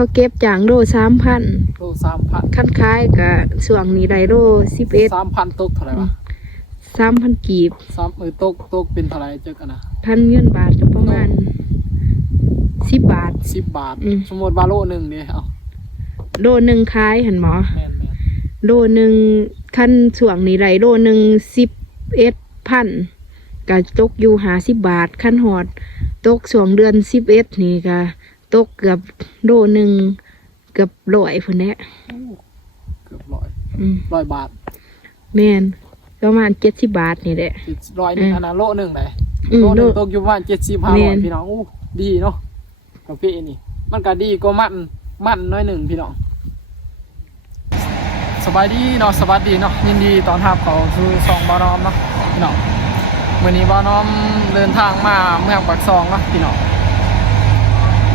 เขาเก็บจางโลสามพันโลสามพันขั้นคล้ายกับส่วงนี้ไดโลสิบเอ็ดสามพันตกเท่าไหร่วะสามพันกีบสามเออตกตกเป็นเท่าไหร่เจอกันนะพันเงินบาทก็ประมาณสิบบาทสิบบาทอืมสมมติว่าโลหนึ่งเนี่ยเอาโลหนึ่งคล้ายหันหมอแม่นแม่นโลหนึ่งขั้นส่วงนี้ไดโลหนึ่งสิบเอ็ดพันก็ตกอยู่หาสิบบาทขั้นหอด ตกส่วงเดือนสิบเอ็ดนี่ก็ ตกเกือบโลหนึ่งเกือบร้อยพุ่นแหละเกือบร้อยอืมร้อยบาทแม่นประมาณเจ็ดสิบบาทนี่แหละติดร้อยหนึ่งอืมอันนั้นโลหนึ่งเลยอืมโลหโล นึ่งตกอยู่ประมาณเจ็ดสิบห้าแม่ร้อยน พี่น้องอู้ดีเนาะกาแฟนี่ มันก็ดีกว่ามันมันน้อยหนึ่งพี่น้องสบายดีเนาะสบายดีเนาะยินดีตอนทับเขาคือสองบานอมเนาะพี่น้องวันนี้บานอมเดินทางมาเมืองปากซองเนาะพี่น้อง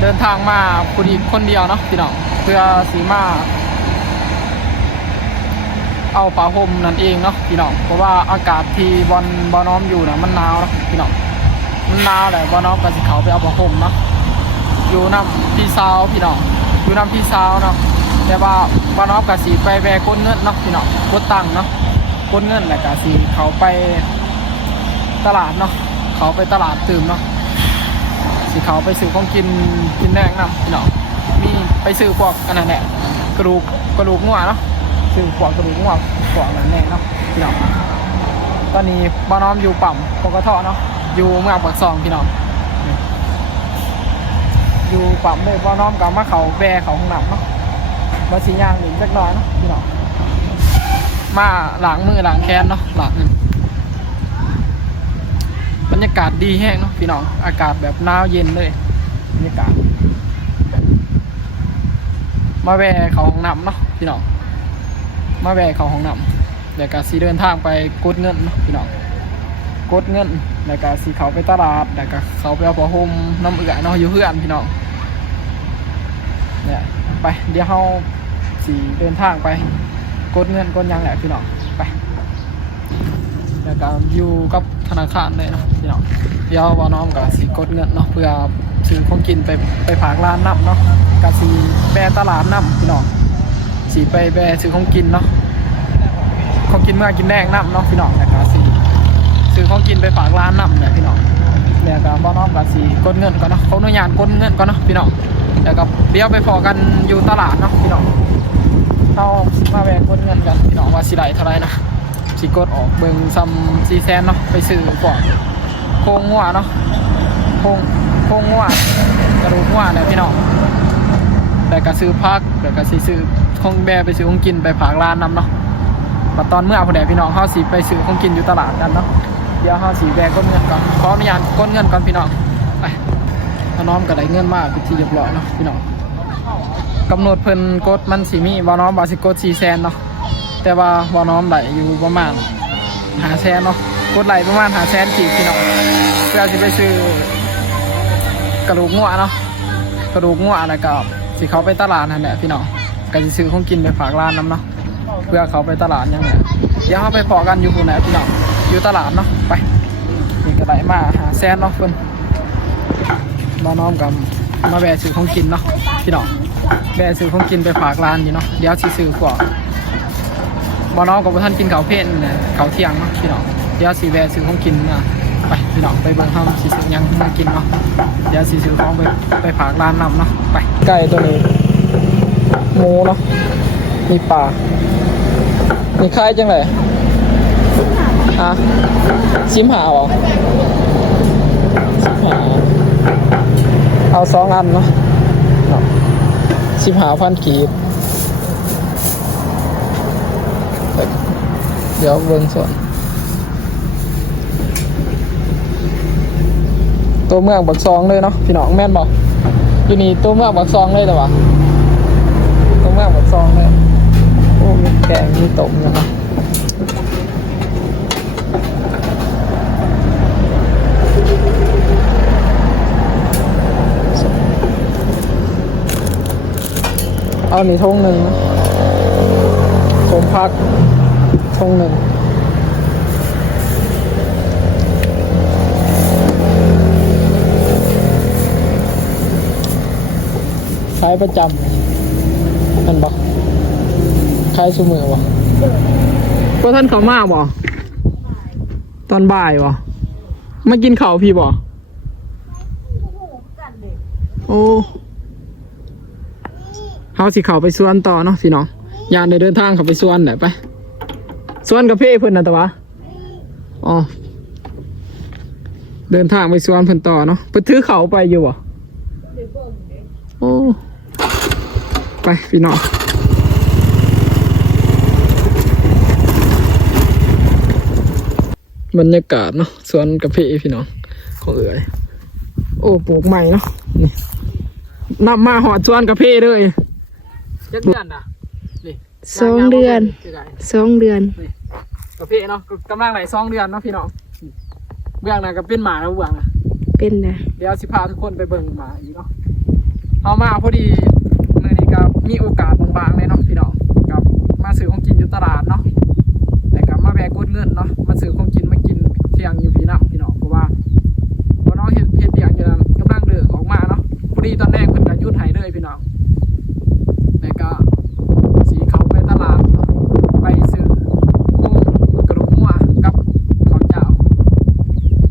เดินทางมาพอดีคนเดียวเนาะพี่น้องเพื่อสีมา เอาผ้าห่มนั่นเองเนาะพี่น้องเพราะว่าอากาศที่บอลบอน้อมอยู่นะมันหนาวเนาะพี่น้องมันหนาวแหละบอน้อมก็สิเขาไปเอาผ้าห่มเนาะอยู่น้ำพี่สาวพี่น้องอยู่น้ำพี่สาวเนาะแต่ว่าบอน้อมก็สีไปแบกกดเงินเนาะพี่น้องกดตังเนาะกดเงินแหล้วก็สีเขาไปตลาดเนาะเขาไปตลาดตื่มเนาะ สีเขาไปซื้อของกินกินแดงนำพี่น้องมีไปซื้อพวกอันนั้นแหละกระดูกกระดูกงัวเนาะซึ่งขวากระดูกงอกขวกนั้นแน่เนาะพี่น้องตอนนี้บ้าน้อมอยู่ปั๊มปกทเนาะอยู่เมืองปากซองพี่น้องอยู่ปั๊มเลยบ้าน้อมกับมาเขาแวเขาห้องน้ำเนาะมาสีย่างหนึ่งจักน้อยเนาะพี่น้องมาหลังมือหลังแขนเนาะหลังหนึ่ง รรยากาศดีแห้งเนาะพี่น้อง อากาศแบบหนาวเย็นเลยบรรยากาศ มาแวเขาห้องน้ำเนาะพี่น้อง มาแวะเขาห้องน้ำแล้วก็สีเดินทางไปกดเงินเนาะพี่น้องกดเงินแล้วก็สีเขาไปตลาดแล้วก็เขาไปเอาผ้าห่มน้ำเอือเนาะอยู่เพื่อนพี่น้องเนี่ยไปเดี๋ยวเขาสีเดินทางไปกดเงินกดยังแหละพี่น้องไปแล้วก็อยู่กับ ธนาคารเลยเนาะพี่น้องเดี๋ยวว่าน้องกับสีกดเงินเนาะเพื่อซื้อของกินไปไปฝากร้านน้ำเนาะกับสีแบตลาดน้ำพี่น้องสีไปแบซื้อของกินเนาะของกินเมื่อกินแดงน้ำเนาะพี่น้องนะครับสีซื้อของกินไปฝากร้านน้ำเนี่ยพี่น้องแล้วก็บ่น้องกับสีกดเงินก่อนเนาะเขาหน่วยงานกดเงินก่อนเนาะพี่น้องแล้วก็เดี๋ยวไปพอกันอยู่ตลาดเนาะพี่น้องเขามาแวะกดเงินกันพี่น้องว่าสิได้เท่าไรนะ สีกดออกเบิงซัมซีแซนเนาะไปซื้อก่อนโครงงัวเนาะโครงโครงงัวกระดูกงัวเนี่ยพี่น้องแต่ก็ซื้อพักแต่ก็สิซื้อของแบไปซื้อของกินไปผากร้านนำเนาะมาตอนเมื่อผู้ใดพี่น้องเฮาสิไปซื้อของกินอยู่ตลาดกันเนาะเดี๋ยวเฮาสิแบกก้นเงินก่อนขออนุญาตก้นเงินก่อนพี่น้องไปน้อมก็ได้เงินมาเป็นที่เรียบร้อยเนาะพี่น้องกำหนดเพิ่นกดมันสิมีบ่น้อมว่าสิกด4แสนเนาะ แต่ว่าบ่น้อมได้อยู่ประมาณ5แสนเนาะกดไหลประมาณ5แสนกีบพี่น้องเพื่อสิไปซื้อกระดูกงัวเนาะกระดูกงัวแล้วก็สิเขาไปตลาดนั่นแหละพี่น้องก็จะซื้อของกินไปฝากร้านน้ำเนาะเพื่อเขาไปตลาดยังไงเดี๋ยวเขาไปพอกันอยู่คนไหนพี่น้องอยู่ตลาดเนาะไปนี่ก็ได้มาหาแซนเนาะเพิ่นมาน้อมกับมาแวะซื้อของกินเนาะพี่น้องแวะซื้อของกินไปฝากร้านอยู่เนาะเดี๋ยวสิซื้อกว่า มาน้องกับท่านกินข้าวเพลนเข้าวเที่ยงเนาะพี่น้องเดี๋ยวสิแวซื้อของกินนะไปพี่น้องไปเบิ่งเฮาสิซื้อยังมากินเนาะเดี๋ยวสีซื้อของไปไปฝากร้านนำเนาะไปไก่ตัวนี้หมูเนาะมีปลามีคล้ายจังเลยอะชิมหาเหรอชิมหาเอาสองอันเนาะเนาะชิมหาพันกีบ ดี๋ยวเบิ่งส่วน ตัวเมืองบักซองเลยเนาะพี่น้องแม่นบอกอยู่นี่ตัวเมืองบักซองเลยแต่ว่าตัวเมืองบักซองเลยโอ้มีแกงมีต้มอยู่เนาะเอาหนี่ทงหนึ่งสมพัก ทงหนึ่งขายประจำมันบอกขายสมือบ่ก็ท่านเขามาบ่ตอนบ่ายบ่มากินข้าวพี่บ่โอ้เฮาสิเข้าไปสวนต่อเนาะพี่น้องยานได้เดินทางเข้าไปสวนแหละไป สวนกับเพ่เพิ่นน่ะตะวะอ๋อเดินทางไปสวนเพิ่นต่อเนาะเพิ่นถือเขาไปอยู่บ่โอ้ไปพี่น้องบรรยากาศเนาะสวนกับเพ่พี่น้องของเอ๋ยโอ้ปลูกใหม่เนาะนี่นำมาหอดสวนกับเพ่เลยจักเดือนอะนี่สองเดือนสองเดือน กาแฟเนาะกำลังไหลสองเดือนเนาะพี่น้องเบื้องหน้าก็เป็นหมาแล้วเบื้องหนะเป็นนะเดี๋ยวสิพาทุกคนไปเบิ่งหมาอีกเนาะเอามาพอดีมื้อนี้ก็มีโอกาสบางๆเลยเนาะพี่น้องกับมาซื้อของกินอยู่ตลาดเนาะแต่กับมาแบกกดเงินเนาะมาซื้อของกินมากินเที่ยงอยู่พี่น้องพี่น้องเพราะว่าพอน้องเฮ็ดเฮ็ดเบียงอยู่นั่นกำลังเดินออกมาเนาะพอดีตอนแรกเพิ่นก็หยุดให้เลยพี่น้องแต่ก็สีเขาไปตลาดเนาะไปซื้อ กุ้งกระดูกหัวกับข้าวเจ้า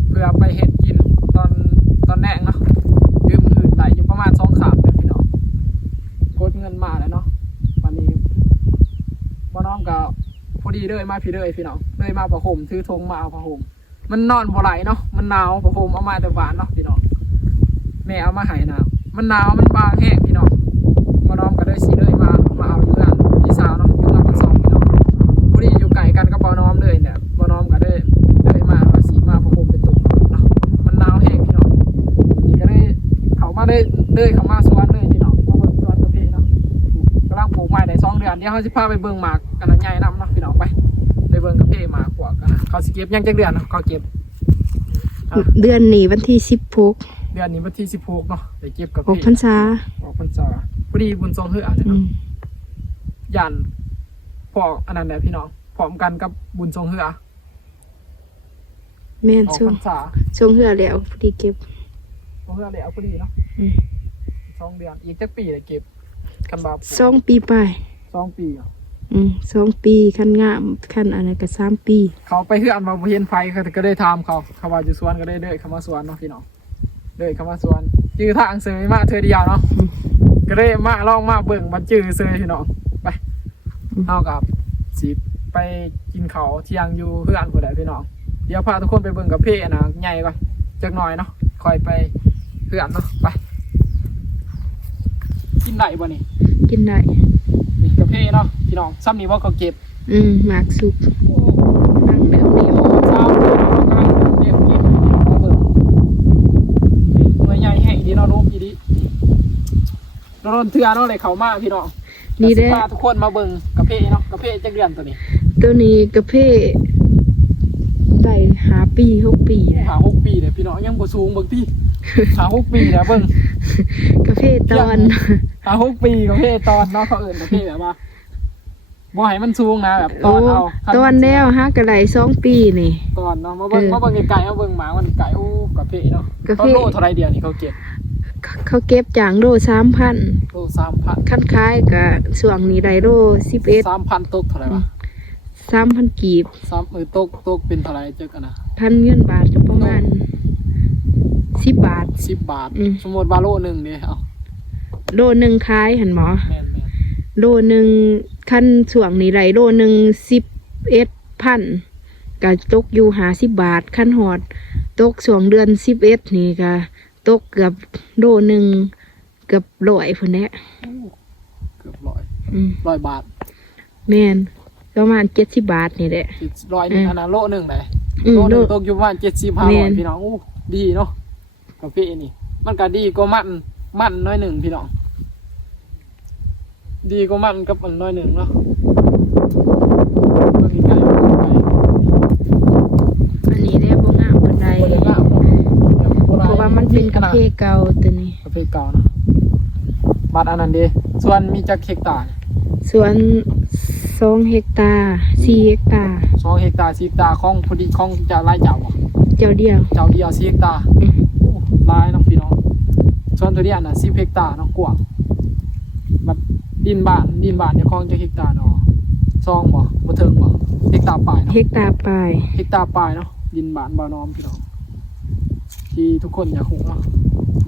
เพื่อไปเห็ดกินตอนตอนแรกเนาะดื่มอื่นได้อยู่ประมาณสองขามเนี่ยพี่น้องกดเงินมาแล้วเนาะวันนี้บ่น้องก็พอ ดีเลยมาพี่เลยพี่น้องเลยมาประหมถือธงมาเอาประหมมันนอนบ่ไหลเนาะมันหนาวประหมเอามาแต่บ้านเนาะพี่น้องแม่เอามาให้นะมันหนาวมันบางแห้งพี่น้องบ่น้องก็เลยสีเลยมามาเอาอยู่งานพี่สาวเนาะอยู่งานคนสองพี่น้องพอดีอยู่ไก่กันกับบ่อน้อมเลยเนี่ยบ่อน้อมก็ได้ได้มาว่าสีมาพระผมเป็นตุ่มเนาะมันหนาวแห้งพี่น้องนี่ก็ได้เขามาได้เด้ยเขามาสวนเลยพี่น้องมาเบิ่งสวนกับพี่เนาะกำลังปลูกไม้ได้สองเดือนเดี๋ยวเขาสิพาไปเบิ่งหมากกันใหญ่นํเนาะ เขาสิเก็บยังจักเดือนเนาะเขาเก็บเดือนนี้วันที่สิบหกเดือนนี้วันที่16เนาะไปเก็บกับหกพี่พรรษาออกพรรษาพอดีบุญทรงเฮือเนี่ยอืเนาะมยันพออันนั้นแหละพี่น้องพร้อมกันกับบุญทรงเฮือแม่นออกช่วพงรรษาช่วงเหือแล้วพอดีเก็บผมเพื่อนเลยเอาพอดีเนาะอืม สองเดือนอีกจักปีเลยเก็บกันบาปสองปีไปสองปีอะอื มสองปีขั้นงามขั้นอะไรก็สามปีเขาไปเฮือนมาบ่เห็นไฟเขาก็ได้ถามเขาเขาว่าอยู่สวนก็ได้เดินเข้ามาสวนเนาะพี่น้องเดินเข้ามาสวนจื้อทางเสยมาเธอเดียวเนาะก็ได้มาลองมาเบิ่งมันจื้อเสยพี่น้องไปเอากับสิไปกินเขาวเที่ยงอยู่เฮือนผู้ใดพี่น้องเดี๋ยวพาทุกคนไปเบิ่งกับเพ่นะใหญ่ก่อนจักหน่อยเนาะคอยไปเฮือนเนาะไป กินได้บ่นี่กินได้ นี่กาแฟเนาะพี่น้องซ้ำนี่ว่าเขาเก็บอืมหมากสุกนั่งแบบนี้เช้าเลยเรากำลังเก็บกินพี่น้องมาเบิ่งนี่หน่วยใหญ่แห่งดีเนาะรูปอีดีโดนเทือเนาะเลยเขามาพี่น้องนี่ได้ได้พาทุกคนมาเบิ่งกาแฟเนาะกาแฟจักเดือนตัวนี้ ตัวนี้กาแฟได้หาปีหกปีแล้วหาหกปีเลยพี่น้องยังบ่สูงเบิ่งที่หาหกปีแล้วเบิ่งกาแฟตอน หาหกปีกาแฟตอนเนาะเขาเอื่นกาแฟแบบว่าบ่ให้มันสูงนะแบบตโอ้อนเอาคัตอนแล้วฮะกระไรสองปีนี่ตอนเนาะมาเบิ่งเออมาเบิ่งไกลๆมาเบิ่งหมามันไก่อู้กาแฟเนาะกาแฟเขาโลเท่าไรเดียวนี่เขาเก็บเขาเก็บจางโลสามพันโลสามพันขั้นคล้ายกับส่วงนี้ไรโลสิบเอ็ดสามพันตกเท่าไหร่วะสามพันกีบสามเออตกตกเป็นเท่าไหร่เจอกันนะพันเงินบาทก็ประมาณสิบบาทสิบบาทอืมสมมติบาโลหนึ่งเนี่ยเอา โลหนึ่งคล้ายหันหมอ แม่นแม่นโลหนึ่งขั้นส่วงนี้ไรโลหนึ่งสิบเอ็ดพันก็ตกอยู่หาสิบบาทขั้นหอด ตกส่วงเดือนสิบเอ็ดนี่ก็ตกเกือบโลหนึ่งเกือบร้อยพุ่นแหละเกือบร้อยอืมร้อยบาทแม่นประมาณเจ็ดสิบบาทนี่แหละ สิร้อยหนึ่งอืมอันนั้นโลหนึ่งเลยอืมโลหนึ่งโลตกอยู่ประมาณเจ็ดสิบห้าแม่ร้อยน พี่น้องอู้ดีเนาะกาแฟนี่ มันก็ดีกว่ามันมันน้อยหนึ่งพี่น้อง ดีกว่ามันกับมันน้อยหนึ่งเนาะเบิ่งไกลๆเบิ่งไกลอันนี้เนี่ยบ่งามปานใดๆบ่ได้งามเนาะแบบโบเพราณราะว่ามันเป็นกาแฟเก่าตัวนี้กาแฟเก่าเนาะบัตรอันนั้นเดีส่วนมีจักเฮกตาร์สวนสองเฮกตาร์สี่เฮกตาร์สองเฮกตาร์สี่เฮกตาร์ของพอดีของจะไล่เจ้าบ่เจ้าเดียว เจ้าเดียวสี่เฮกตาร์อืมหลายเนาะพี่น้องส่วนตัวเนี้ยน่ะสิบเฮกตาร์เนาะกว้าง ดินบ้านดินบ้านเนี่ยคลองจะเฮกตาร์เนาะซองบ่บ่เทิงบ่เฮกตาร์ปลายเนาะเฮกตาร์ปลายเฮกตาร์ปลายเนาะดินบ้านบ่าวน้อมพี่น้องที่ทุกคนอยากรู้เนาะ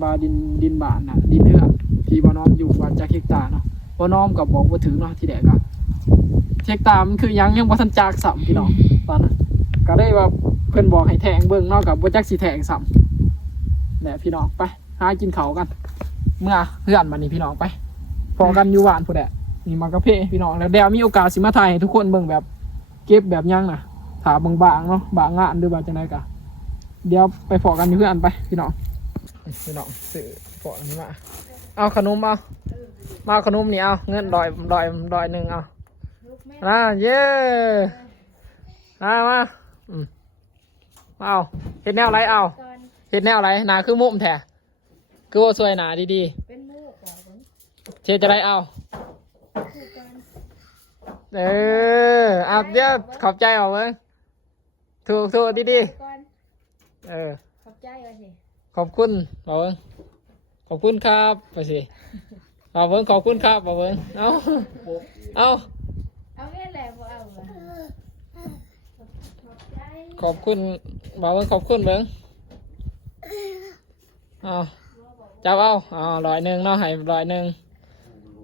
ว่าดินดินบ้านน่ะ ดินเอื้อที่บ่าวน้อมอยู่ว่าจะเฮกตาร์เนาะบ่าวน้อมก็บอกบ่ถึงเนาะที่แรกอะเฮกตาร์มันคือหยังยังบ่ทันจากซ้ํพี่น้องตอนนั้นก็ได้ว่าเพิ่นบอกให้แทงเบิ่งเนาะกับบ่จักสิแทงซ้ํแหละพี่น้องไปหากินข้าวกัน เมื่อเพื่อนบัดนี้พี่น้องไป พอกันอยู่หวานผู้ใดนี่มากระเพพี่น้องแล้วเดี๋ยวมีโอกาสสิมาถ่ายทุกคนเบิ่งแบบ เก็บแบบยังนะถาบางๆเนาะบางงานหรือว่าจังไดกะเดี๋ยวไปฟอกันอยู่เพื่อนไปพี่น้องพี่น้องซื้อฟอกันมาเอาขนมเอามาเอาขนมนี่เอาเงินดอยดอยดอยหนึ่งเอานะเย้มามาอืมเอาเห็ดแนวไรเอาเห็ดแนวไรหนาคือมุมแท้คือว่าสวยหนาดีๆ เชจะได้เอา เออเอาเดี๋ยวขอบใจเอาเว้ยถูกถูกดีดีก่อนๆเออ ขอบใจว่าสิขอบคุณเอาเว้ยขอบคุณครับไปสิเอาเว้ยขอบคุณครับเอาเว้ยเอาเอาเอาแม่แหละบ่เอาว่ะขอบใจขอบคุณเอาเว้ยขอบคุณเว้ยเอาจับเอาเอาร้อยหนึ่งเนาะให้ร้อยหนึ่ง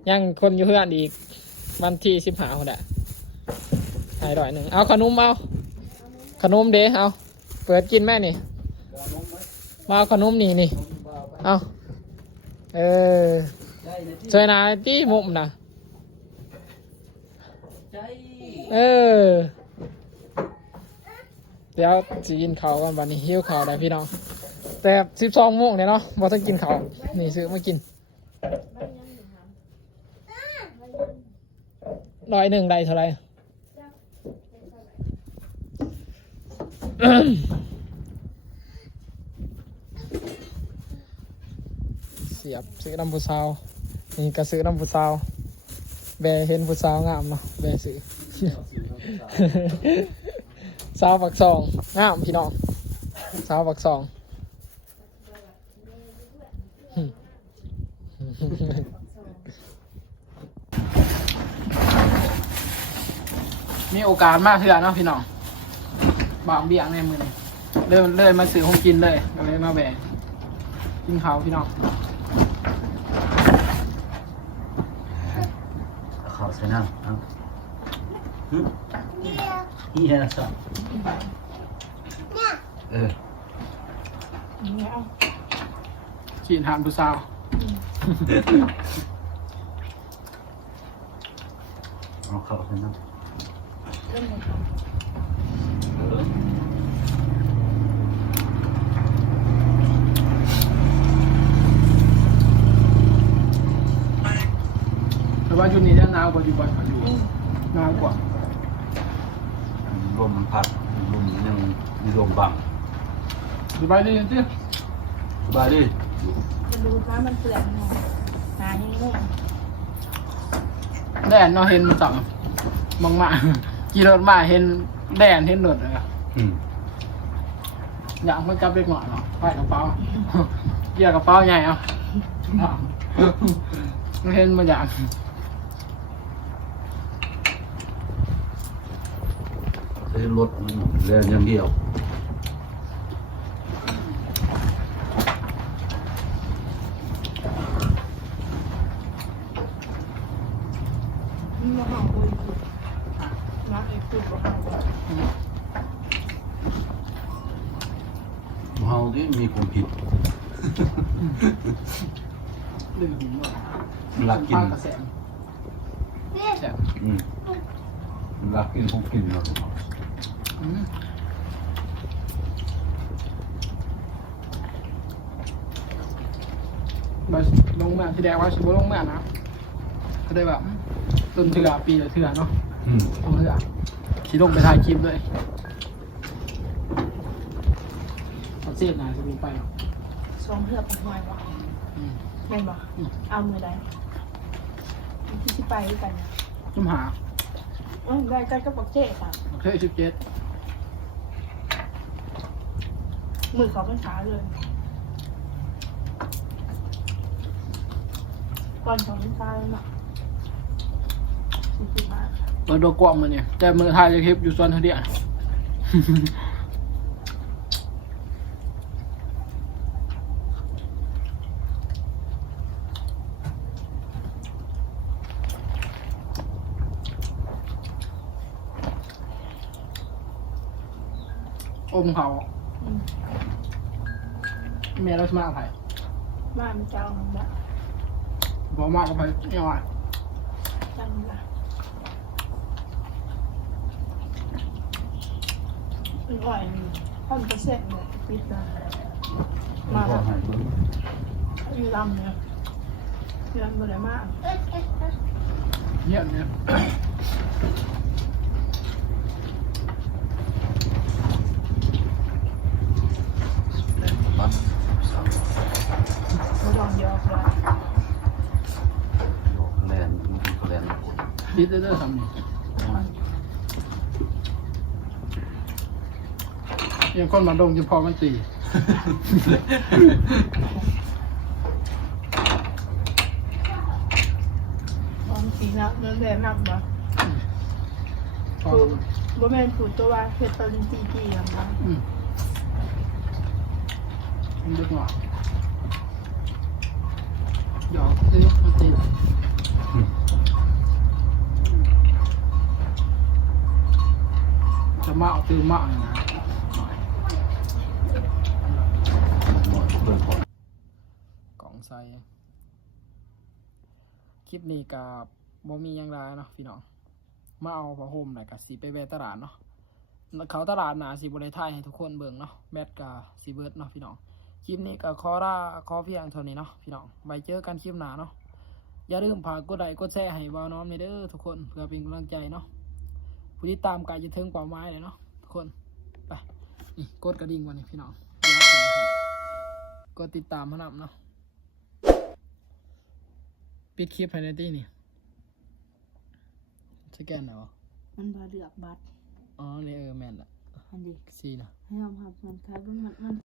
ยังคนอยู่เพื่อนอีก วันที่สิบห้าคนแหละให้ร้อยหนึ่งเอาขนมเอาขนมเด้เอาเปิดกินแม่นี่มาขนมนี่นี่เอาเออช่วยนาที่มุมนะเออ เดี๋ยวจะกินข้าวกันวันนี้หิวข้าวได้พี่น้อง แต่สิบสองโมงเนี่ยเนาะบองกินข้าวนี่ซื้อมากิน ร้อยหนึ่งได้เท่าไหร่เสียบซื้อน้ำผู้สาวนี่ก็ซื้อน้ำผู้สาวแบเห็นผู้สาวงามเนาะแบซื้อสาวปักซองงามพี่น้องสาวปักซอง มีโอกาสมากเพื่อเนะพี่น้องบางเบี้ยงในมือเริ่มเลยมาซื้อของกินเลยก็เลยมาแบ่งกินเขาพี่น้องเขาใส่น้ำเอายเนี่นสับเออกินทานผู้สาวเอาเขาใส่น้ำ แต่ว่าชุดนี้จะหนาวกว่าดีกว่าอยู่หนาวกว่าลมมันพัดลมยังมีลมบังสบายดีจริงสบายดีจะดูฟ้ามันเปลือกหน่อยหาให้งงแดนเนาะเห็นมันสั่งมังมา กี่รถมาเห็นแดนเห็นหนวดเลยอะอืมอยากมันจับเล็กหน่อยเนาะไปกระเป๋าเกี่ยวกระเป๋าใหญ่เอาเอามันเห็นมันอยากเล่นรถมันเล่นอย่างเดียว มันมาหอมเลยรักไอ้คือบ่หอม เฮาที่มีความผิด ลืมหมดมันรักกินปลากระแสงแสบอืมมันรักกินของกินเนาะอืมมาลงมาที่แรกว่าชิบลงมานะก็ได้แบบต้นเถื่อปีละเถื่อเนาะอืม ต้นเถื่อขี่ลงไปถ่ายคลิปเลยเอาเสียบหนาจะมีไปหรอกสองเพื่อปักหอยบ่อืมแม่นบ่เอามือใดที่สิไปด้วยกันจุ่มหาเอ้ยได้กันก็ปักเจ๊ค่ะโอเคสิบเจ็ดมือเขาเป็นขาเลยก่อนสองเป็นขาเลยเนาะเปิดดูกว้างมันเนี่ยแต่มือถ่ายจะคลิปอยู่ส่วนเท่าเดียว อมเขาอืมเมียเราสมาไผ่บ้านเจ้าหนึ่งละบอกมากกับไผ่ยังไงจังละอร่อยพันเปอร์เซ็นต์เลยปิดนะมาพ่อให้เบิ่งอยู่ลำเนี่ยเดือนบ่ได้มากเยี่ยมเนี่ย ปั๊บสาม บ่ต้องยอกเลย โลกแลนแลน ดิดเด้อๆทำนี่ยังคนมาดงจะพอมันตีตอนสีนักเนื้อแดงนักบ่พอผูบ่แม่นผูตัวว่าเฮ็ดตอนตีจีอะนะอืมมันดึกหน่อยหยอกซื้อมันตี จะเอาตื้อมาเลยนะหมดเงพอกล่องใส่คลิปนี้กับบ่มียังไรเนาะพี่น้องมาเอาผ้าห่มหน่อยกับสีไปแวะตลาดเนาะเขาตลาดหนาสีบริไทยให้ทุกคนเบิ่งเนาะแบตกับสีเบิร์ดเนาะพี่น้องคลิปนี้กับคอร่าคอเพียงเท่านี้เนาะพี่น้องไว้เจอกันคลิปหนาเนาะอย่าลืมฝากกดไลค์กดแชร์ให้บ่าวน้อมในเด้อทุกคนเพื่อเป็นกำลังใจเนาะ ผู้ที่ตามไกลจะถึงเป้าหมายเลยเนาะทุกคนไปนี่กดกระดิ่งวันนี้พี่น้องเดี๋ยวเอาขึ้นมาให้กดติดตามมานำเนาะปิดคลิปภายในที่นี่สแกนเหรอมันบ่เลือกบัตรอ๋อนี่เออแมนละอันนี้ซีนะให้ยอมรับมันคล้ายว่ามันมัน